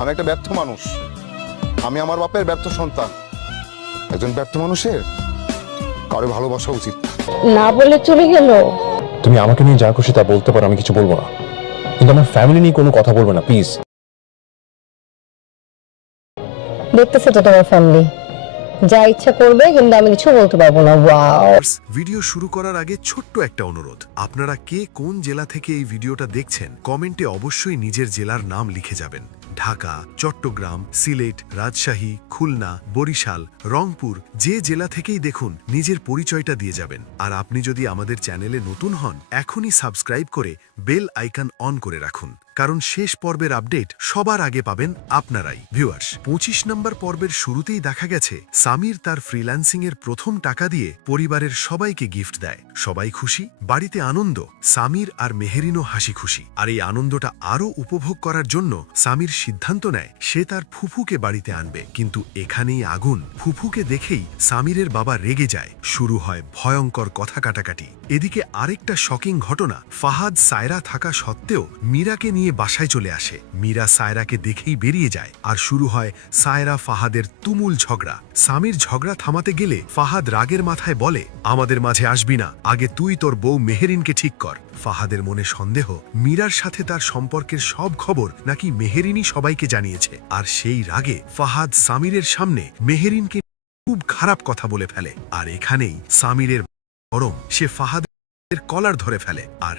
আমি একটা ব্যর্থ মানুষ। আমি আমার বাপের ব্যর্থ সন্তান। একজন ব্যর্থ মানুষের কারো ভালোবাসা উচিত না বলে চলে গেল। তুমি আমাকে নিয়ে যা খুশি তা বলতে পারো, আমি কিছু বলবো না, কিন্তু আমার ফ্যামিলি নিয়ে কোনো কথা বলবে না প্লিজ। দেখতেছে তো তোমার ফ্যামিলি যা ইচ্ছা করবে, কিন্তু আমি কিছু বলতে পারবো না। ওয়াও। ভিডিও শুরু করার আগে ছোট্ট একটা অনুরোধ, আপনারা কে কোন জেলা থেকে এই ভিডিওটা দেখছেন কমেন্টে অবশ্যই নিজের জেলার নাম লিখে যাবেন। ঢাকা, চট্টগ্রাম, সিলেট, রাজশাহী, খুলনা, বরিশাল, রংপুর, যে জেলা থেকেই দেখুন নিজের পরিচয়টা দিয়ে যাবেন। আর আপনি যদি আমাদের চ্যানেলে নতুন হন, এখনই সাবস্ক্রাইব করে বেল আইকন অন করে রাখুন, কারণ শেষ পর্বের আপডেট সবার আগে পাবেন আপনারাই। ভিউয়ার্স, 25 নম্বর পর্বের শুরুতেই দেখা গেছে সামির তার ফ্রিল্যান্সিং এর প্রথম টাকা দিয়ে পরিবারের সবাইকে গিফট দেয়। সবাই খুশি, বাড়িতে আনন্দ, সামির আর মেহেরিনও হাসি খুশি। আর এই আনন্দটা আরও উপভোগ করার জন্য সামির সিদ্ধান্ত নেয় সে তার ফুফুকে বাড়িতে আনবে। কিন্তু এখানেই আগুন। ফুফুকে দেখেই সামিরের বাবা রেগে যায়। শুরু হয় ভয়ঙ্কর কথা কাটাকাটি। এদিকে আরেকটা শকিং ঘটনা, ফাহাদ সায়রা থাকা সত্ত্বেও মীরাকে নিয়ে বাসায় চলে আসে। মীরা সায়রাকে দেখেই বেরিয়ে যায় আর শুরু হয় সায়রা ফাহাদের তুমুল ঝগড়া। সামির ঝগড়া থামাতে গেলে ফাহাদ রাগের মাথায় বলে, আমাদের মাঝে আসবি না, আগে তুই তোর বউ মেহেরিনকে ঠিক কর। ফাহাদের মনে সন্দেহ, মীরার সাথে তার সম্পর্কের সব খবর নাকি মেহেরিনই সবাইকে জানিয়েছে। আর সেই রাগে ফাহাদ সামিরের সামনে মেহেরিনকে খুব খারাপ কথা বলে ফেলে। আর এখানেই সামিরের গরম, সে ফাহাদের কলার ধরে ফেলে আর